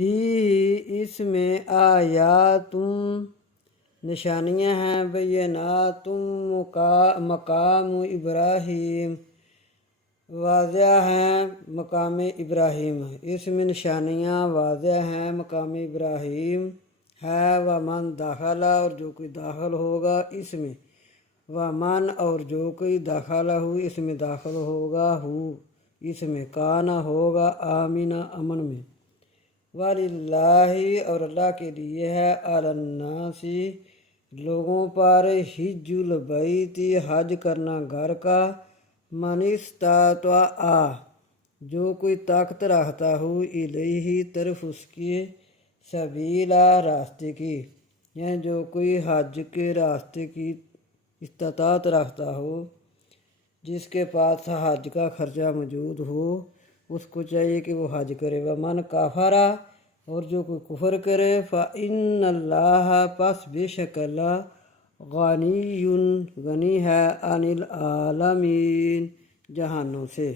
ہی اس میں آیاتم نشانیاں ہیں، بیناتم مقام ابراہیم واضح ہیں مقام ابراہیم، اس میں نشانیاں واضح ہیں مقام ابراہیم ہے، ومن داخلہ اور جو کوئی داخل ہوگا اس میں، ومن اور جو کوئی داخلہ ہو اس میں داخل ہوگا، ہو اس میں، کانا ہوگا آمینہ امن میں، وَلِلَّهِ اور اللہ کے لیے ہے، عَلَى النَّاسِ لوگوں پر، حج البیت حج کرنا گھر کا، من استطاع جو کوئی طاقت رکھتا ہو، الیہ طرف اس کی، سبیلا راستے کی، یعنی جو کوئی حج کے راستے کی استطاعت رکھتا ہو، جس کے پاس حج کا خرچہ موجود ہو، اس کو چاہیے کہ وہ حج کرے، ومن کافرا اور جو کوئی کفر کرے، فإن اللہ پس بے شک اللہ، غنی غنی ہے، عن العالمین جہانوں سے۔